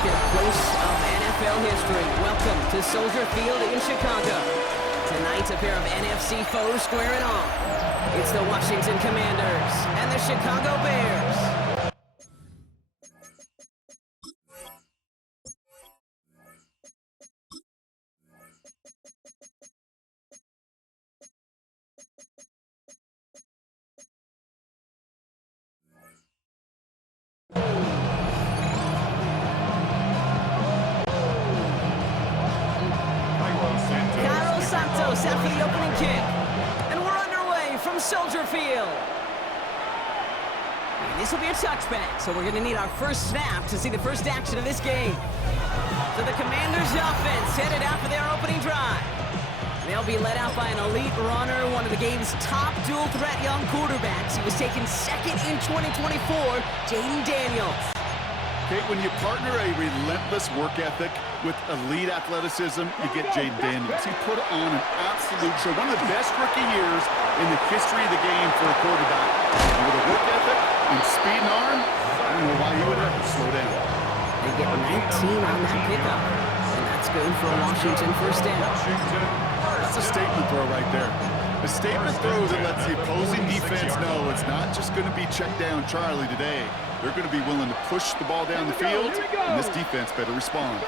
look at a close of NFL history. Welcome to Soldier Field in Chicago. Tonight, a pair of NFC foes squaring off. It's the Washington Commanders and the Chicago Bears. Set for the opening kick. And we're underway from Soldier Field. And this will be a touchback, so we're going to need our first snap to see the first action of this game. So the Commanders' offense headed out for their opening drive. They'll be led out by an elite runner, one of the game's top dual-threat young quarterbacks. He was taken second in 2024, Jaden Daniels. Kate, when you partner a relentless work ethic with elite athleticism, you get Jaden Daniels. He put on an absolute show. One of the best rookie years in the history of the game for a quarterback. And with a work ethic and speed and arm, I don't know why he would ever slow down. They get 19 on that pickup. And that's good for a Washington first down. That's a statement throw right there. A statement throw that lets the opposing defense know it's not just going to be check down Charlie today. They're going to be willing to push the ball down the field, and this defense better respond.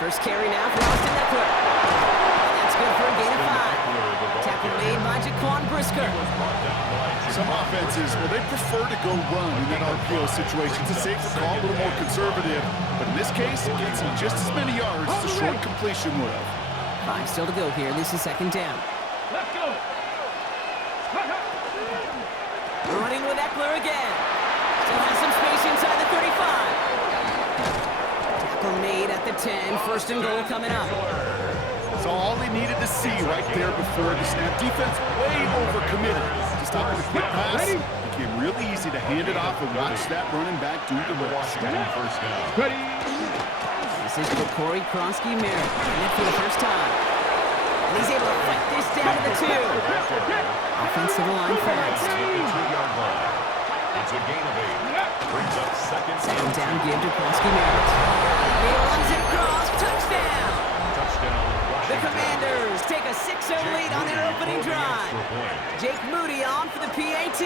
First carry now for Austin Eckler. That's good for a gain of 5. Tackle made by Jaquan Brisker. Some offenses, well, they prefer to go run in that RPO situation. It's a safer call, a little more conservative. But in this case, it gets him just as many yards as a short completion would have. 5 still to go here. This is second down. Let's go. Running with Eckler again. Still has some space inside the 35. Tackle made at the 10. First and goal coming up. So all they needed to see right there before the snap. Defense way overcommitted to stop with a quick pass. It became really easy to hand it off and watch that running back do the rest. Ready. This is for Corey Kronsky-Merritt. And it for the first time. And he's able to fight this down to the 2. Offensive line fast. It's a gain of 8. Brings up second down give to Kronsky-Merritt. He runs it across. Touchdown. The Commanders take a 6-0 lead on their opening drive. Jake Moody on for the PAT.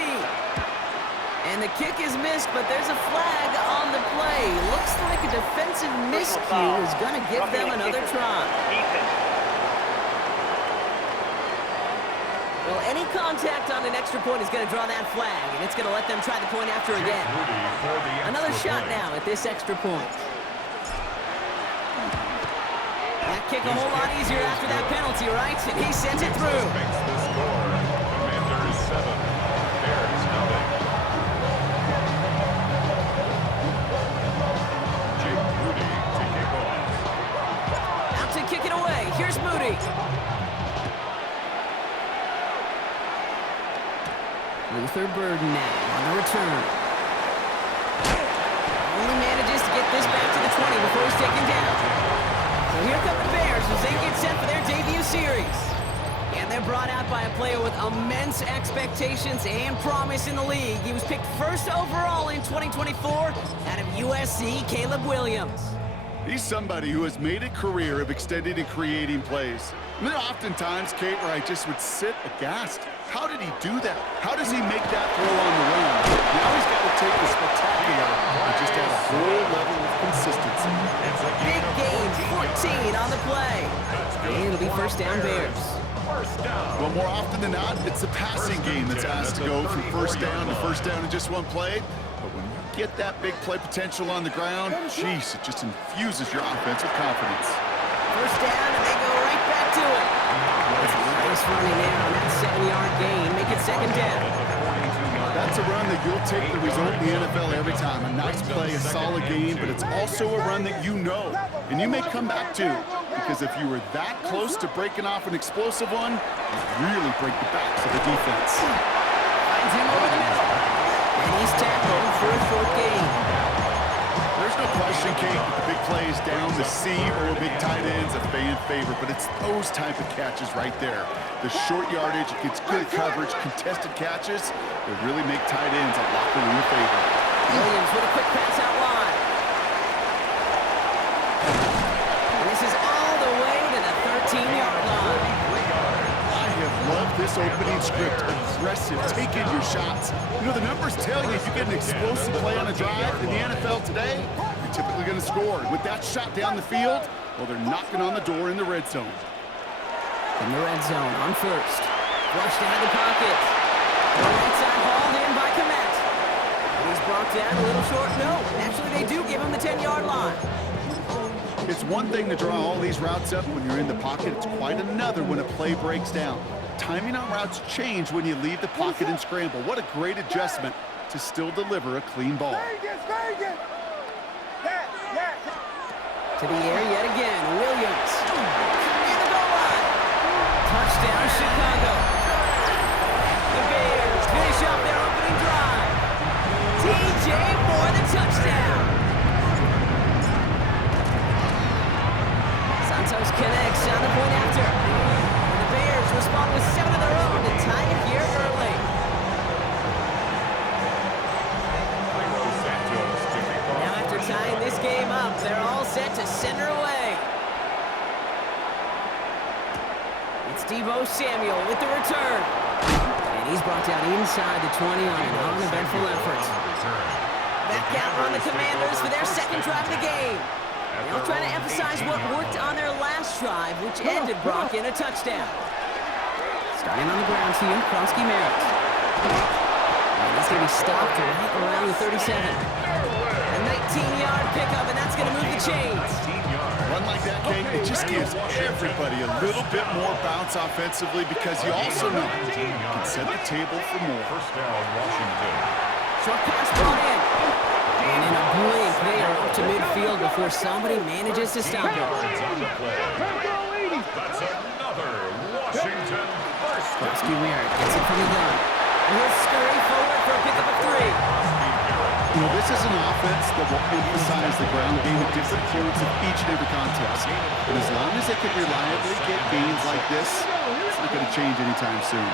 And the kick is missed, but there's a flag on the play. Looks like a defensive miscue is going to give them another try. Well, any contact on an extra point is going to draw that flag, and it's going to let them try the point after again. Another shot now at this extra point. That kick a whole lot easier after that penalty, right? And he sends it through. Commanders 7, Bears nothing. Jake Moody to kick off. Out to kick it away. Here's Moody. Luther Burden now on the return. Only manages to get this back to the 20 before he's taken down. So here come the Bears as they get set for their debut series. And they're brought out by a player with immense expectations and promise in the league. He was picked first overall in 2024 out of USC, Caleb Williams. He's somebody who has made a career of extending and creating plays. And there are oftentimes, Kate, where I just would sit aghast. How did he do that? How does he make that throw on the run? Now he's got to take the spectacular and just add a whole level of consistency. Big gain, 14 on the play. And it'll be first down Bears. Well, more often than not, it's the passing game that's asked to go from first down in just one play. But when you get that big play potential on the ground, geez, it just infuses your offense with confidence. First down, and they go right back to it. It's a nice running there on that 7-yard gain. Make it second down. That's a run that you'll take the result in the NFL every time. A nice play, a solid game, but it's also a run that you know, and you may come back to. Because if you were that close to breaking off an explosive one, you really break the backs of the defense. Finds him over the middle. And he's tackled for a 4th gain. There's no question, Kate, that the big plays down the seam or big tight ends a fan favorite, but it's those type of catches right there. The short yardage, it gets good coverage, contested catches that really make tight ends a locker room favorite. Williams with a quick pass out wide. opening script. Aggressive, taking your shots. You know, the numbers tell you if you get an explosive play on a drive in the NFL today, you're typically going to score. With that shot down the field, well, they're knocking on the door in the red zone. In the red zone on first. Flushed out of the pocket. The right side hauled in by Komet. And he's brought down a little short. No, actually they do give him the 10-yard line. It's one thing to draw all these routes up when you're in the pocket. It's quite another when a play breaks down. Timing on routes change when you leave the pocket and scramble. What a great adjustment to still deliver a clean ball. To the air yet again. Williams. In the goal line. Touchdown, Chicago. The Bears finish up their opening drive. DJ Moore, the touchdown. Santos connects on the point after. And the Bears respond with 7 of their own to tie it here early. Now after tying this game up, they're all set to send her away. It's Deebo Samuel with the return. And he's brought down inside the 20 on an uneventful effort. Back out on the Commanders for their second drive of the game. They'll try to emphasize what worked on their last drive, which ended Brock in a touchdown. Starting on the ground here, Kronsky Merritt. And he's going to be stopped right around the 37. A 19-yard pickup, and that's going to move the chains. Run like that, Kate, it just gives everybody a little bit more bounce offensively because you also know you can set the table for more. First down, Washington. Short pass brought in. And in a blink, they are up to midfield before somebody manages to stop it. That's another Washington first down. Kronsky Merritt gets it from the gun. And he'll scurry forward for a pickup of 3. You know, this is an offense that will emphasize the ground game at different points of each and every contest. And as long as they can reliably get gains like this, it's not going to change anytime soon.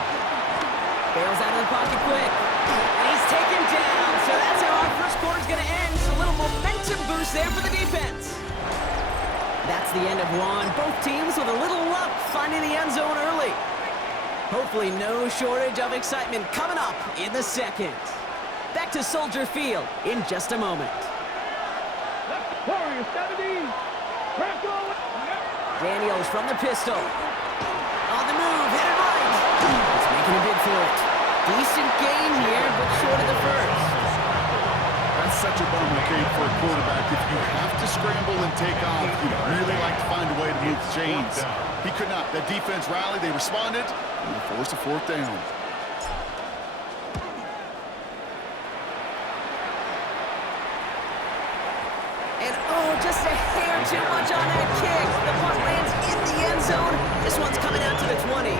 Bails out of the pocket quick. And he's taken down. So that's how our first quarter's going to end. Just a little momentum boost there for the defense. That's the end of one. Both teams with a little luck finding the end zone early. Hopefully no shortage of excitement coming up in the second. Back to Soldier Field in just a moment. Warrior 70. Daniels from the pistol. On the move, headed right. He's making a bid for it. Decent gain here, but short of the first. That's such a bummer, Kate, for a quarterback. If you have to scramble and take off, you'd really like to find a way to move the chains. He could not. That defense rallied, they responded, and they forced a 4th down. And oh, just a hair too much on that kick. The punt lands in the end zone. This one's coming out to the 20.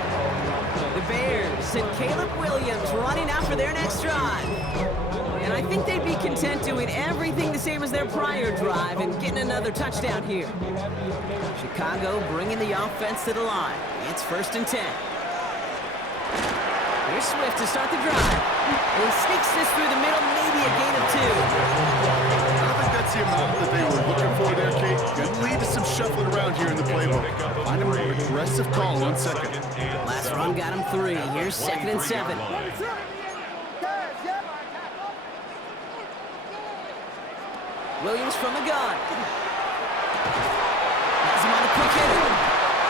The Bears and Caleb Williams running out for their next drive. And I think they'd be content doing everything the same as their prior drive and getting another touchdown here. Chicago bringing the offense to the line. It's 1st and 10. Here's Swift to start the drive. And he sneaks this through the middle, maybe a gain of 2. That's the amount that they were looking for there, Kate. Gonna lead to some shuffling around here in the playbook. Find a more aggressive call on second. Last run got him 3. Here's 2nd and 7. Williams from the gun. Has him on the quick hitter.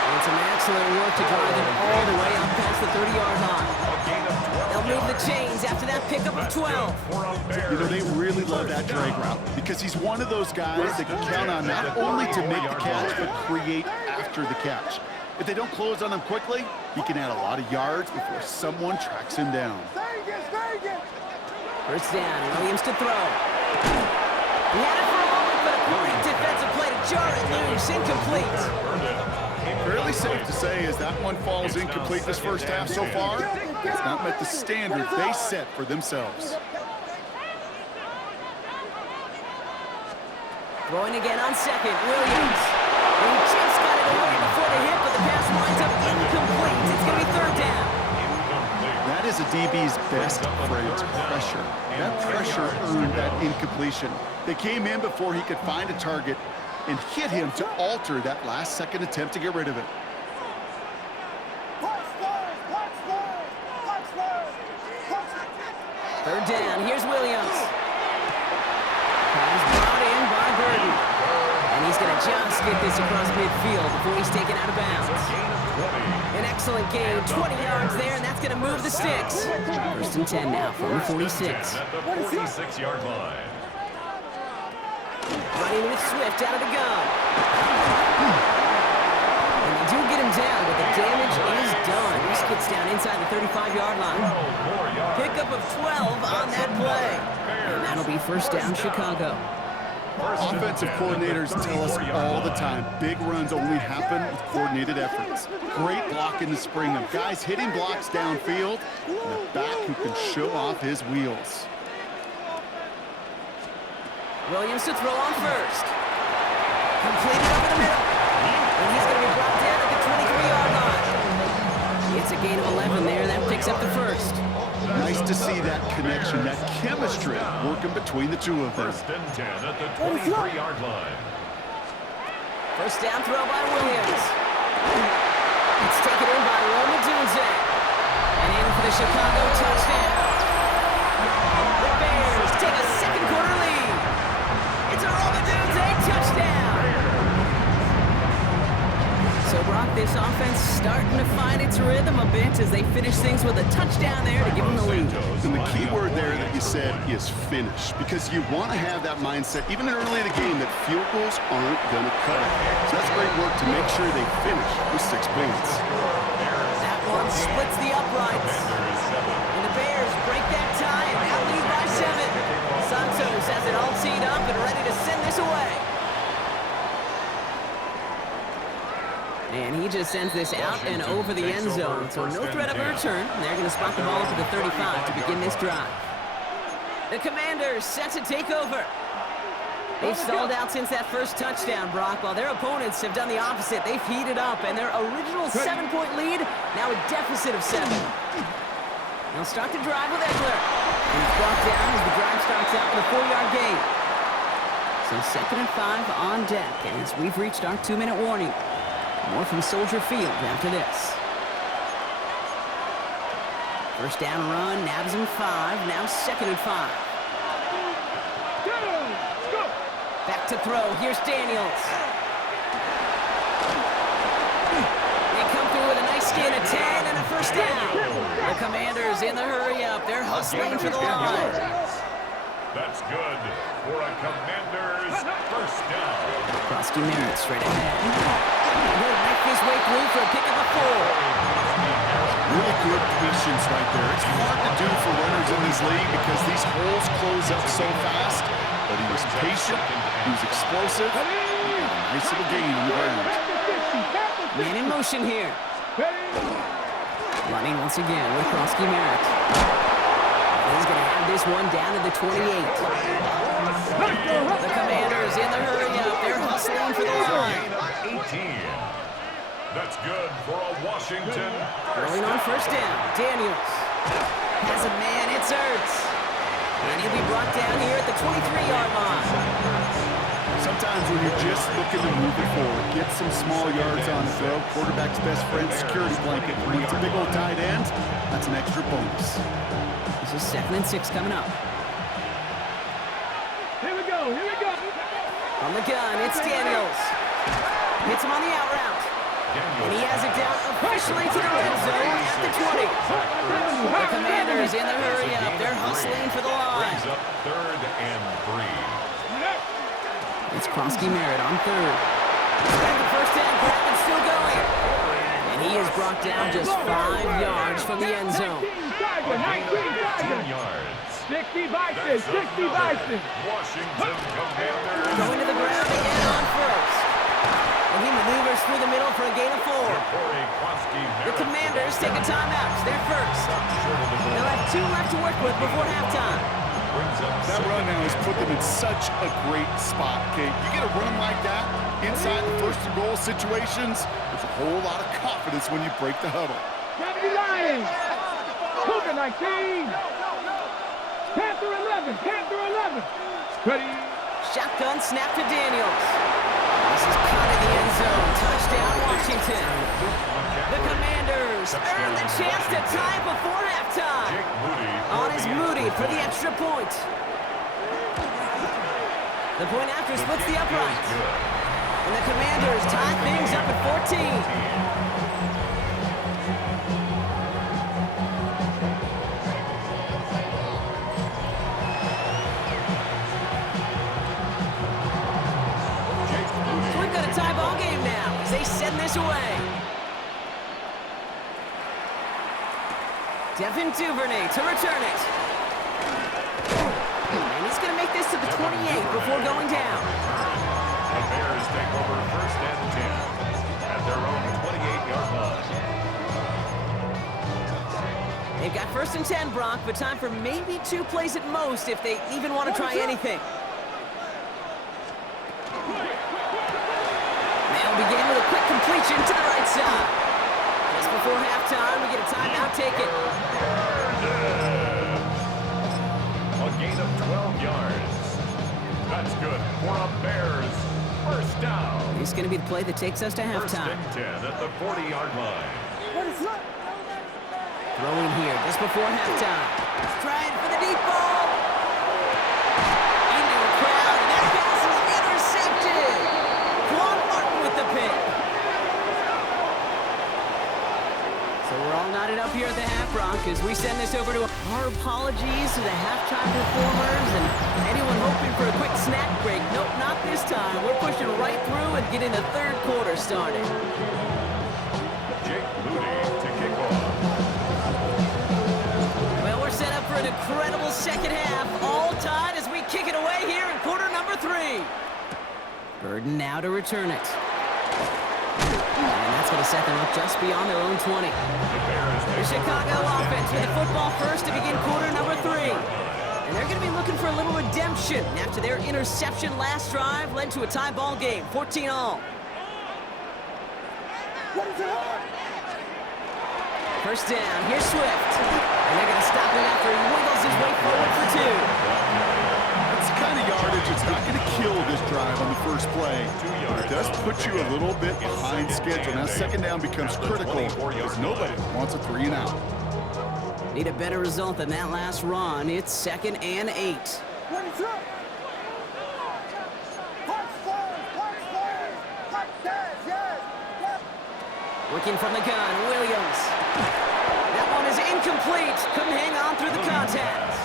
And some excellent work to drive him all the way up past the 30-yard line. They'll move the chains after that pickup of 12. You know, they really love that drag route because he's one of those guys that can count on not only to make the catch, but create after the catch. If they don't close on him quickly, he can add a lot of yards before someone tracks him down. First down, Williams to throw. He had it for a moment, but a great defensive play to jar it loose. Incomplete. Fairly safe to say as that one falls incomplete this first half so far, it's not met the standard they set for themselves. Throwing again on second, Williams. And he just got it away before the hit, but the pass winds up incomplete. It's going to be 3rd down. That is a DB's best friend, pressure. That pressure earned that incompletion. They came in before he could find a target and hit him to alter that last-second attempt to get rid of it. Third down. Here's Williams. Pass brought in by Burton. And he's going to just get this across midfield before he's taken out of bounds. An excellent gain. 20 yards there, and that's going to move the sticks. First and 10 now from the 46. At the 46-yard line. Running with Swift out of the gun. And they do get him down, but the damage is done. He gets down inside the 35-yard line. Pickup of 12 on that play. And that'll be first down, Chicago. Offensive coordinators tell us all the time, big runs only happen with coordinated efforts. Great block in the spring of guys hitting blocks downfield, and a back who can show off his wheels. Williams to throw on first. Completed over the middle. And he's going to be brought down at the 23-yard line. It's a gain of 11 there. That picks up the first. Nice to see that connection, that chemistry working between the two of them. First and 10 at the 23-yard line. First down throw by Williams. It's taken in by Roma Dunze. And in for the Chicago touchdown. The Bears take a second quarter lead. It's a Roma Dunze touchdown. So, Brock, this offense starting to find its rhythm a bit as they finish things with a touchdown there to give them the lead. And the key word there that you said is finish, because you want to have that mindset, even early in the game, that field goals aren't going to cut it. So that's great work to make sure they finish with 6 points. That one splits the uprights. And the Bears break that tie and now lead by 7. Santos has it all teed up and ready to send this away. And he just sends this out and over the end zone. So no threat of a return. They're going to spot the ball up at the 35 to begin this drive. The Commanders set to take over. They've stalled out since that first touchdown, Brock, while their opponents have done the opposite. They've heated up, and their original 7-point lead, now a deficit of 7. They'll start the drive with Eckler. And he's brought down as the drive starts out with a 4-yard gain. So 2nd and 5 on deck as we've reached our 2-minute warning. More from Soldier Field after this. First down run, nabs him 5, now 2nd and 5. Back to throw, here's Daniels. They come through with a nice gain of 10 and a first down. The Commanders in the hurry up, they're hustling for the line. That's good for a Commanders first down. Krosky Merritt straight ahead. He'll make his way through for a pick of the 4. Really good patience right there. It's hard to do for runners in this league because these holes close up so fast. But he was patient, he was explosive, a nice little gain on the ground. Man in motion here. Running once again with Krosky Merritt. He's going to have this one down to the 28. The Commanders in the hurry up. They're hustling for the line. 18. That's good for a Washington. Going on first down. Daniels has a man. It's Ertz. And he'll be brought down here at the 23-yard line. Sometimes when you're just looking to move it forward, get some small yards on the throw, quarterback's best friend, security blanket. When it's a big old tight end, that's an extra bonus. This is 2nd and 6 coming up. Here we go, here we go. On the gun, it's Daniels. Hits him on the out route. And he has it down officially to the red zone at the 20. The Commanders in the hurry up. They're hustling for the line. Brings up 3rd and 3. It's Krosky Merritt on 3rd. He's got the first down grab and still going. And he is brought down just 5 yards from the end zone. 19 yards. 60 Bison, 60 Bison. Washington Commanders. Going to the ground again on first. And he maneuvers through the middle for a gain of 4. The Commanders take a timeout. They're first. They'll have 2 left to work with before halftime. That run now has put them in such a great spot, Kate. You get a run like that inside the first and goal situations, there's a whole lot of confidence when you break the huddle. 70 Lions. Cougar 19. Panther 11, Panther 11. Ready. Shotgun snap to Daniels. This is caught in the end zone. Touchdown, Washington. The Commanders Commanders earn the chance to tie before halftime. On is Moody for the extra point. The point after splits the upright. And the Commanders tie things up at 14. Tie ball game now as they send this away. Devin Duvernay to return it. And he's going to make this to the 28 before going down. The Bears take over first and 10 at their own 28-yard line. They've got first and 10, Brock, but time for maybe 2 plays at most if they even want to try anything. Begin with a quick completion to the right side. Just before halftime, we get a timeout taken. A gain of 12 yards. That's good for a Bears first down. This is going to be the play that takes us to halftime. First and 10 at the 40-yard line. Throwing here just before halftime. Trying for the deep ball. Into the crowd, and that pass is intercepted. With the pick. So we're all knotted up here at the half, Brock, as we send this over to our apologies to the halftime performers and anyone hoping for a quick snack break. Nope, not this time. We're pushing right through and getting the third quarter started. Jake Moody to kick off. Well, we're set up for an incredible second half. All tied as we kick it away here in quarter number 3. Burden now to return it. And that's going to set them up just beyond their own 20. The Chicago offense with the football first to begin quarter number 3. And they're going to be looking for a little redemption after their interception last drive led to a tie ball game, 14-all. First down, here's Swift. And they're going to stop him after he wiggles his way forward for 2. That's the kind of yardage it's not going to kill this drive on the first play. But it does put you a little bit behind schedule. Now second down becomes critical because nobody wants a 3 and out. Need a better result than that last run. It's 2nd and 8. Working from the gun, Williams. That one is incomplete. Couldn't hang on through the contact.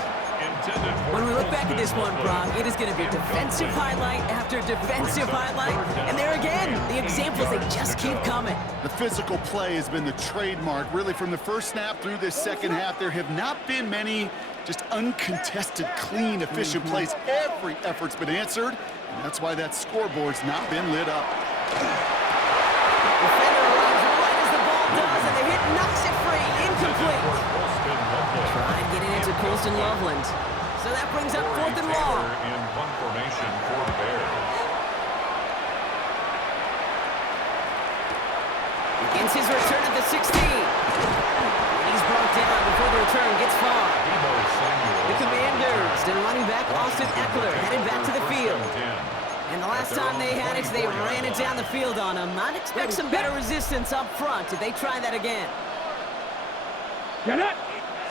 When we look back at this one, Brock, it is going to be defensive highlight after defensive highlight. And there again, the examples, they just keep coming. The physical play has been the trademark. Really, from the first snap through this second half, there have not been many just uncontested, clean, efficient plays. Every effort's been answered, and that's why that scoreboard's not been lit up. Defender arrives right as the ball does, and the hit knocks it free. Incomplete. Trying getting into Colston Loveland. So that brings up 4th and long. In punt formation for the Bears. Begins his return at the 16. And he's brought down before the return gets far. The Commanders and running back Austin Eckler headed back to the field. And the last time they had it, they ran it down the field on him. I'd expect some better resistance up front if they try that again. Get it!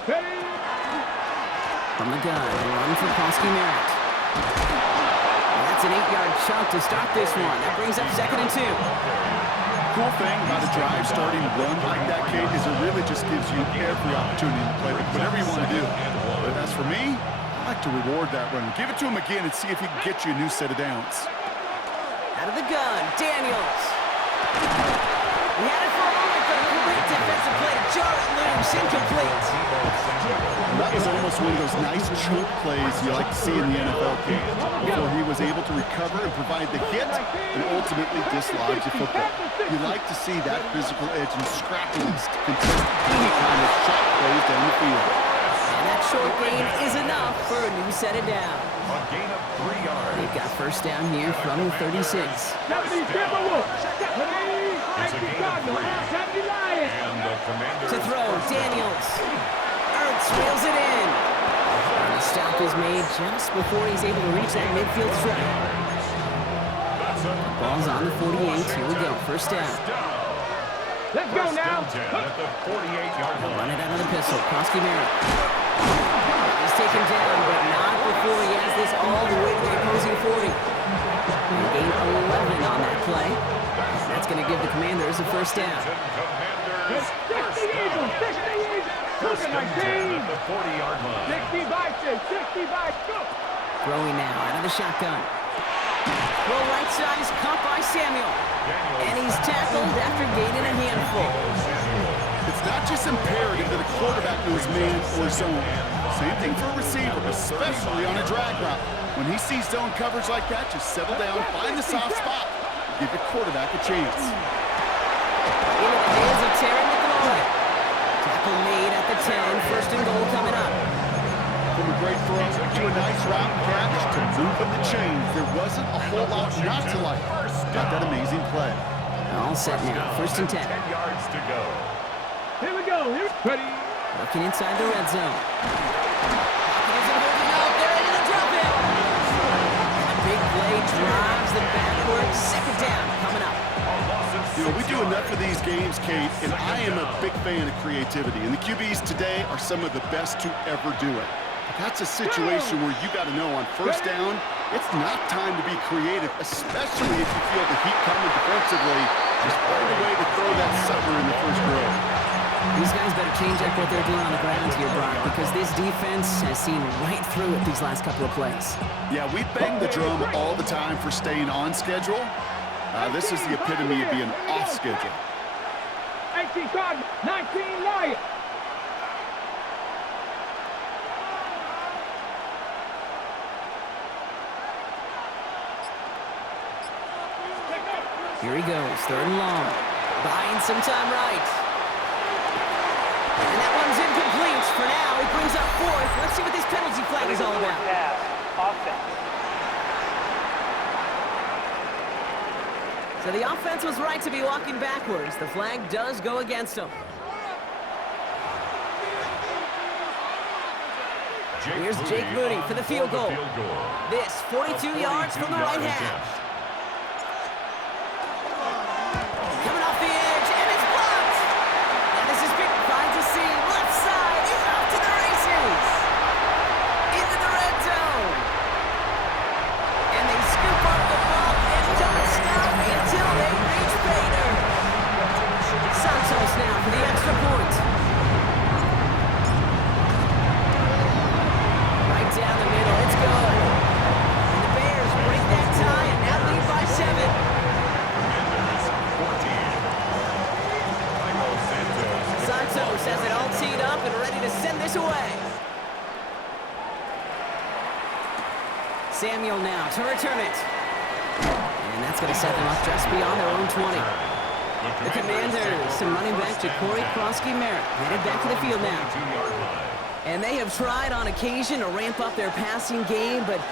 Ready! From the gun, run from Kosky Merritt. That's an 8-yard chunk to start this one. That brings up 2nd and 2. Cool thing about a drive starting to run like that, Kate, is it really just gives you every opportunity to play whatever you want to do. But as for me, I like to reward that run. Give it to him again and see if he can get you a new set of downs. Out of the gun, Daniels. He had it for a moment, but a great defensive play to jar it loose, incomplete. That was almost one of those nice chunk plays you like to see in the NFL game, before he was able to recover and provide the hit and ultimately dislodge the football. You like to see that physical edge and scrappiness to contest any kind of shot plays down the field. And that short gain is enough for a new set of down. A gain of 3 yards. They've got first down here from the 36. It's a gain of 3. And the Commanders To throw, Daniels. Ertz wheels it in. And the stop is made just before he's able to reach that midfield strike. Ball's on the 48. Here we go. First down. Let's go now. 10 at the 48-yard line. Run it out of the pistol. Krosky Merritt. He's taken down, but not before he has this all the way to the opposing 40. He gained 11 on that play. That's going to give the Commanders a first down. Commanders, first down. 60 First and 10 at the 40-yard line. 60 by 6, 60 by go. Throwing now out of the shotgun. Throw right side is caught by Samuel. And he's tackled after gaining a handful. It's not just imperative that a quarterback knows man or zone. Same thing for a receiver, especially on a drag route. When he sees zone coverage like that, just settle down, find the soft spot, give your quarterback a chance. Into the hands of Terry McLaurin. Tackle made at the 10. First and goal coming up. From a great throw to a nice route catch to moving the chains. There wasn't a whole lot not to like. Got that amazing play. All set now. First and 10. 10 yards to go. Here we go. Here. Ready. Working inside the red zone. Pocket isn't holding up. They're ready to drop it. And the big play drives them backwards. Second down coming up. You know, we do enough of these games, Kate, and I am a big fan of creativity. And the QBs today are some of the best to ever do it. That's a situation where you got to know on first down, it's not time to be creative, especially if you feel the heat coming defensively. Just find a way to throw that sucker in the first row. These guys better change up what they're doing on the ground here, Brock, because this defense has seen right through it these last couple of plays. Yeah, we bang the drum all the time for staying on schedule. This is the epitome of being off schedule. 18 Cardinals, 19 Lions. Here he goes, third and long. Buying some time right. And that one's incomplete. For now, it brings up fourth. Let's see what this penalty flag is all about. So the offense was right to be walking backwards. The flag does go against them. Here's Jake Moody for the field goal. This 42 yards from the right half. Coming off the edge, and it's blocked. Now this is big. Finds a seam. Left side is off to the races. Into the red zone. And they scoop up the ball and don't stop until they reach Bader. Santos now for the extra point. Right down the middle. It's good. And the Bears break that tie and now lead by 7. Santos has it all teed up and ready to send this away. Samuel now to return it. And that's going to set them up just beyond their own 20. The Commanders, some running back to Krosky Merritt, headed back to the field now. And they have tried on occasion to ramp up their passing game, but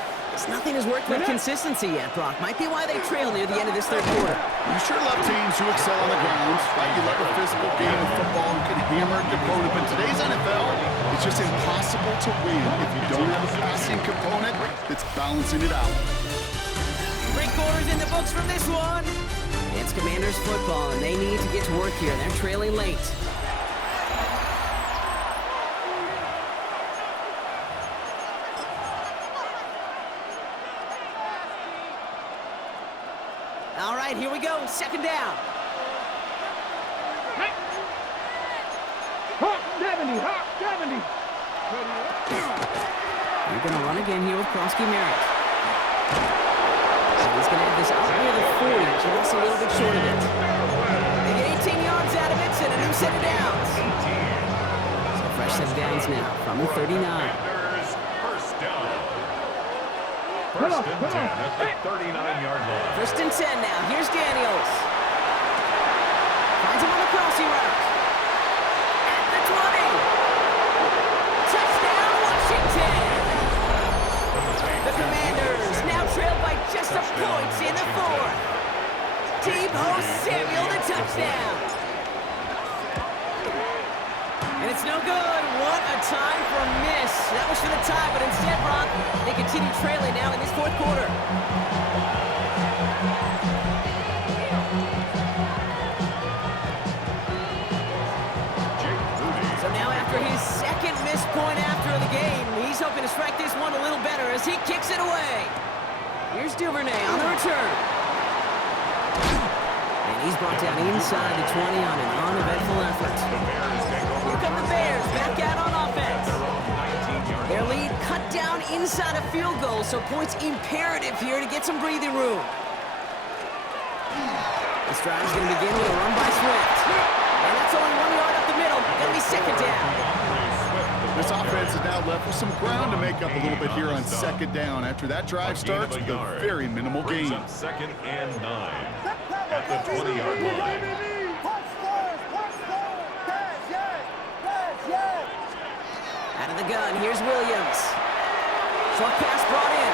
nothing has worked with consistency yet, Brock. Might be why they trail near the end of this third quarter. You sure love teams who excel on the ground, right? You love a physical game of football who can hammer the opponent. But today's NFL, it's just impossible to win if you don't have a passing component that's balancing it out. 3 quarters in the books from this one. It's Commanders football, and they need to get to work here. They're trailing late. All right, here we go. Second down. Hey. Hawk 70, Hawk 70. They're going to run again here with Krosky Merritt. He's going to have this out near the 40, just a little bit short of it. They get 18 yards out of it and a new set of downs. So fresh set of downs now from the 39. First down. First and 10 at the 39-yard line. First and 10 now. Here's Daniels. Finds him on the crossing route. At the 20. Touchdown, Washington. The Commanders now trail by just a point in the fourth. Deebo Samuel, the touchdown. And it's no good. What a time for a miss. That was for the tie, but instead, Brock, they continue trailing now in this fourth quarter. strike this one a little better as he kicks it away. Here's Duvernay on the return. And he's brought down inside the 20 on an uneventful effort. Here come the Bears back out on offense. Their lead cut down inside a field goal, so points imperative here to get some breathing room. This drive is going to begin with a run by Swift. And that's only 1 yard up the middle. Going to be second down. This offense is now left with some ground to make up a little bit here on second down. After that drive starts with a very minimal gain. Second and 9 at the 20-yard line. Out of the gun, here's Williams. Short pass brought in.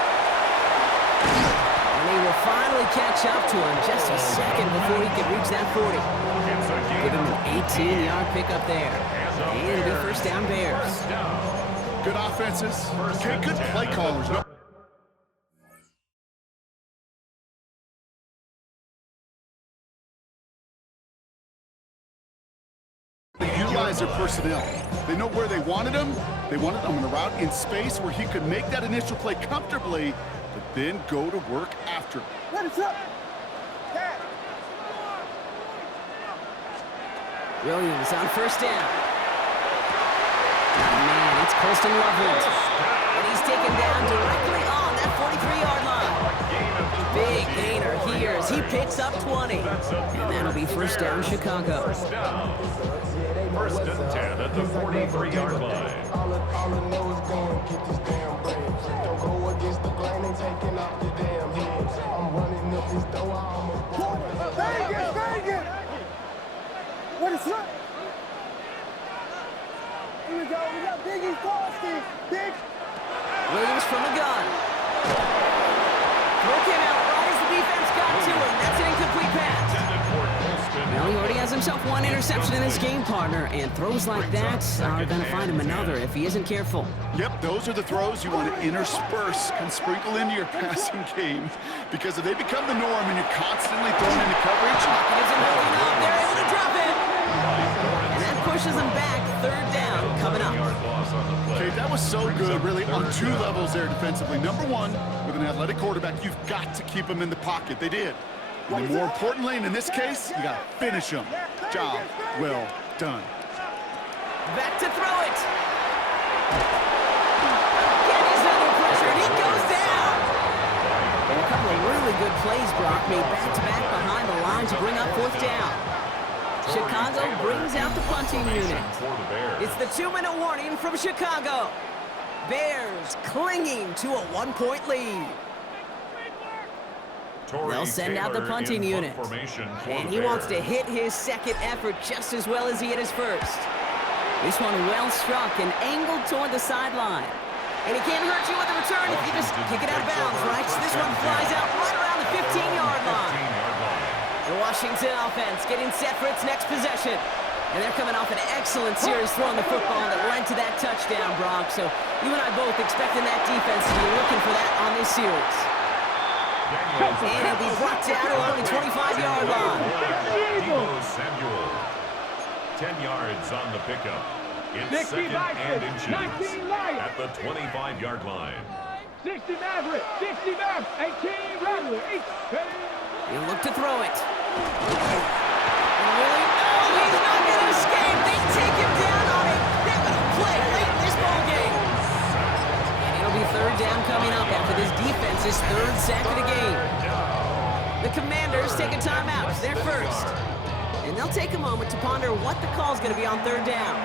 And he will finally catch up to him just a second before he can reach that 40. Give him an 18-yard pickup there. And it'll be first down Bears. Good offenses. Okay, good play callers. They utilize their personnel. They know where they wanted him. They wanted him on a route in space where he could make that initial play comfortably, but then go to work after. Let us up. Williams on first down. Oh, man, it's Colston Loveland. And he's taken down directly on that 43-yard line. Big gainer here as he picks up 20. And that'll be first down Chicago. First and 10 at the 43-yard line. All I know is going get this damn bread. Don't go against the grain and taking off the damn heads. I'm running up this door, I'm a Vegas! What is up? Here we go, we got Biggie's Boston. Big. Williams from the gun. Throw came out right as the defense got to him. That's an incomplete pass. Well, he already has himself one interception in his game, partner, and throws like that are going to find him another if he isn't careful. Yep, those are the throws you want to intersperse and sprinkle into your passing game, because if they become the norm and you're constantly thrown into coverage, Isn't holding up. They're able to drop it. And that pushes them back. Third down coming up. okay, that was so good, really, on two levels there defensively. Number one, with an athletic quarterback, you've got to keep him in the pocket. They did. And then more importantly, and in this case, you got to finish him. Job well done. Back to throw it. Again, he's under pressure, and he goes down. And a couple of really good plays, Brock, made back-to-back behind the line to bring up fourth down. Chicago brings out the punting unit. It's the 2-minute warning from Chicago. Bears clinging to a 1-point lead. They'll send out the punting unit. And he wants to hit his second effort just as well as he hit his first. This one well struck and angled toward the sideline. And he can't hurt you with the return if you just kick it out of bounds, right? So this one flies out right around the 15-yard line. The Washington offense getting set for its next possession. And they're coming off an excellent series throwing the football that led to that touchdown, Brock. So you and I both expecting that defense to be looking for that on this series. And he'll be brought down along the 25-yard line. Samuel. 10 yards on the pickup. It's second and inches at the 25-yard line. 60 Maverick, 60 Maverick, 18 Rattler, 8. He'll look to throw it. And really, oh, he's not going to escape. They take him down on it. They're going to play late in this ball game. And it'll be third down coming up after this defense's third sack of the game. The Commanders take a timeout. They're first. And they'll take a moment to ponder what the call's going to be on third down.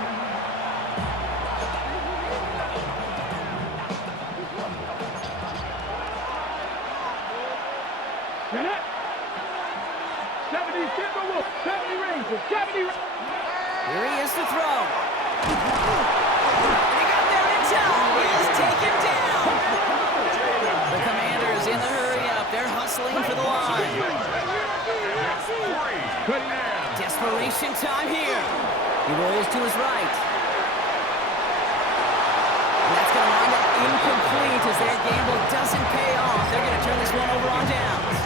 Get it. 70 Timberwolves, 70 Rangers, 70 Here he is to throw. And he got there in time. He is taken down. The Commanders in the hurry up. They're hustling for the line. Desperation time here. He rolls to his right. And that's going to wind up incomplete as their gamble doesn't pay off. They're going to turn this one over on downs.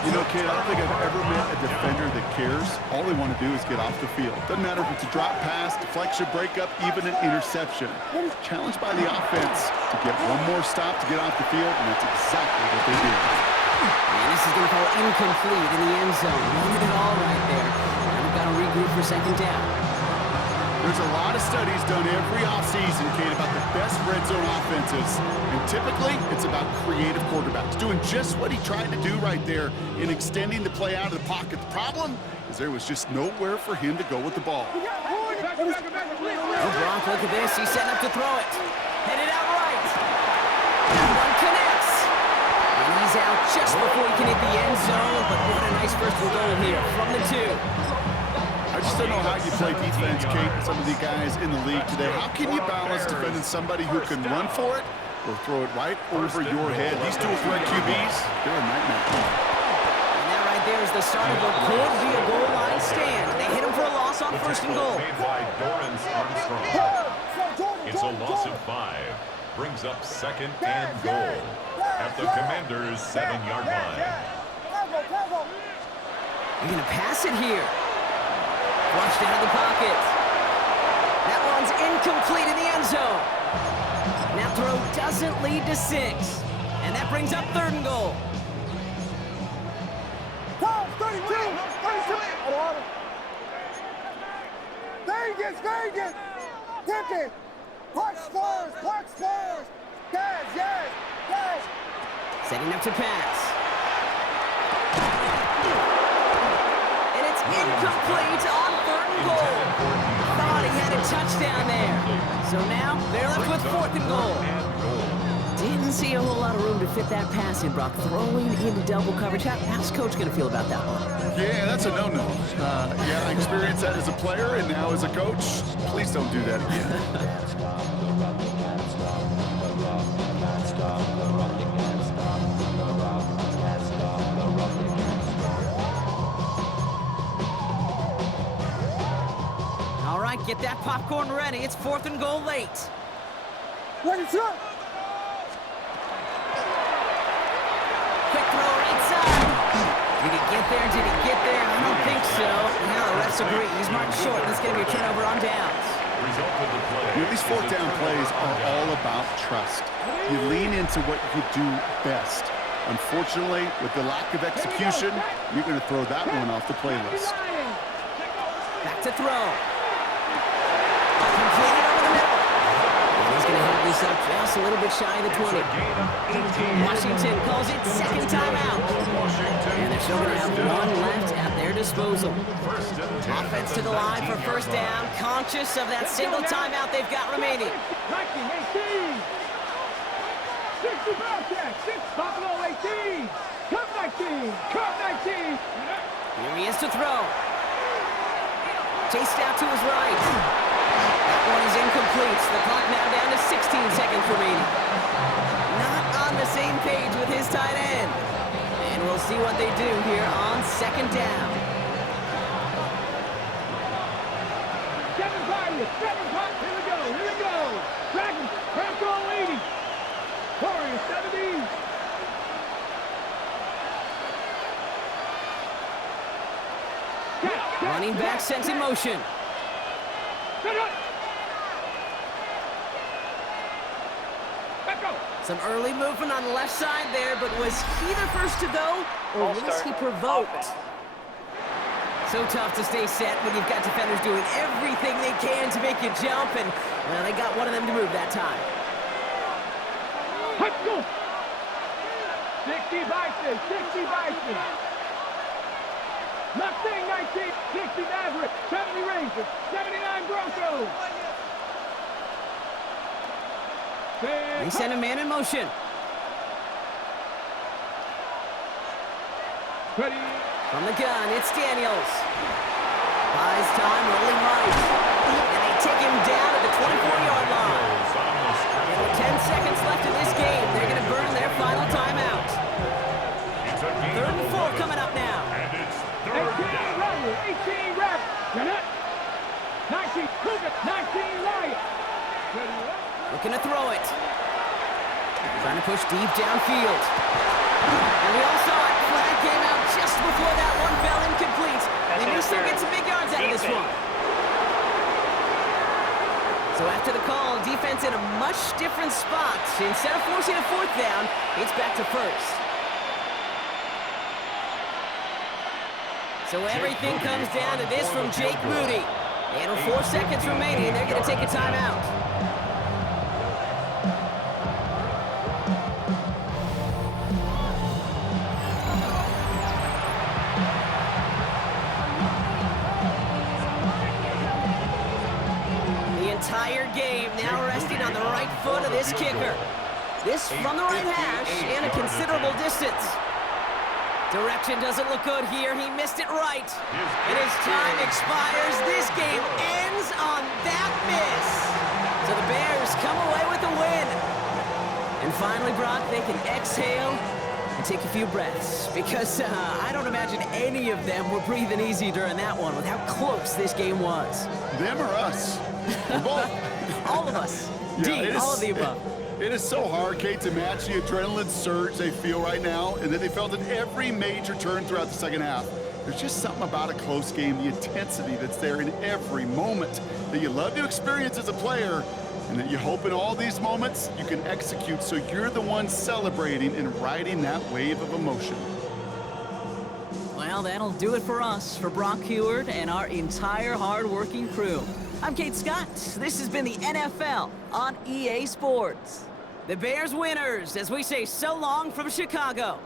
You know, Kid, Kate, I don't think I've ever met a defender that cares. All they want to do is get off the field. Doesn't matter if it's a drop pass, deflection, breakup, even an interception. Challenged by the offense to get one more stop to get off the field, and that's exactly what they did. And this is going to fall incomplete in the end zone. Look at it all right there. Now we've got to regroup for second down. There's a lot of studies done every offseason, Kate, about the best red zone offenses. And typically, it's about creative quarterbacks doing just what he tried to do right there in extending the play out of the pocket. The problem is there was just nowhere for him to go with the ball. Oh, Gronk, look at this. He's setting up to throw it. Headed out right. That one connects. And he's out just before he can hit the end zone. But what a nice first and goal here from the 2. I just don't know how you play defense, Kate, with some of the guys in the league today. How can you balance defending somebody who can run for it or throw it right over your head? These dual threat QBs, they're a nightmare. And that right there is the start of what could be a goal line stand. They hit him for a loss on first and goal. Made by Dorrance Armstrong. It's a loss of 5. Brings up second and goal at the Commanders' 7-yard line. You're going to pass it here. Flushed out of the pocket. That one's incomplete in the end zone. That throw doesn't lead to 6. And that brings up third and goal. 32! Vegas! Ticket! Park Spurs! Yes! Setting up to pass. And it's incomplete on third and goal. Thought he had a touchdown there. So now they're left with fourth and goal. Didn't see a whole lot of room to fit that pass in, Brock. Throwing into double coverage. How's Coach going to feel about that one? Yeah, that's a no-no. Yeah, I experienced that as a player and now as a coach. Please don't do that again. All right, get that popcorn ready. It's fourth and goal late. What is up? Quick throw right side. Did he get there? I don't think so. Now the refs agree. He's marked short. It's going to be a turnover on downs. Result of the play. You know, these fourth down plays are all about trust. You lean into what you do best. Unfortunately, with the lack of execution, you're going to throw that one off the playlist. Back to throw. Completed over the middle. And he's going to have this up just a little bit shy of the 20. Washington calls it second timeout. And they're still going to have one left at their disposal. Offense to the line for first down, conscious of that single timeout they've got remaining. 19, 18. 6 Buffalo 18. Come 19. Here he is to throw. Chased out to his right. That one is incomplete. The clock now down to 16 seconds remaining. Not on the same page with his tight end. And we'll see what they do here on second down. 7 o'clock. Here we go. Dragons, Franco 80. Warriors 70. Running back sent in motion. Some early movement on the left side there, but was he the first to go, or was he provoked? So tough to stay set when you've got defenders doing everything they can to make you jump, and, well, they got one of them to move that time. 60 Bison. Mustang 19, 60 Maverick, 70 Rangers, 79 Broncos. They send a man in motion. Ready. From the gun, it's Daniels. Buys time, rolling right. And they take him down at the 24-yard line. And with 10 seconds left in this game, they're going to burn their final timeout. Third and 4 coming up now. 18 Rabbit. 19 Cougar, 19 Lion. Looking to throw it. Trying to push deep downfield. And we all saw it. Flag came out just before that one fell incomplete. They may still get some big yards out of this one. So after the call, defense in a much different spot. Instead of forcing a fourth down, it's back to first. So everything comes down to this from Jake Moody. And with 4 seconds remaining, they're going to take a timeout. The entire game now resting on the right foot of this kicker. This from the right hash and a considerable distance. Direction doesn't look good here. He missed it right. And his time expires. This game ends on that miss. So the Bears come away with the win. And finally, Brock, they can exhale and take a few breaths. Because I don't imagine any of them were breathing easy during that one with how close this game was. Them or us? We're both. All of us. Yeah, all of the above. It is so hard, Kate, to match the adrenaline surge they feel right now and that they felt at every major turn throughout the second half. There's just something about a close game, the intensity that's there in every moment that you love to experience as a player, and that you hope in all these moments you can execute so you're the one celebrating and riding that wave of emotion. Well, that'll do it for us, for Brock Heward and our entire hard-working crew. I'm Kate Scott. This has been the NFL on EA Sports. The Bears winners, as we say so long from Chicago.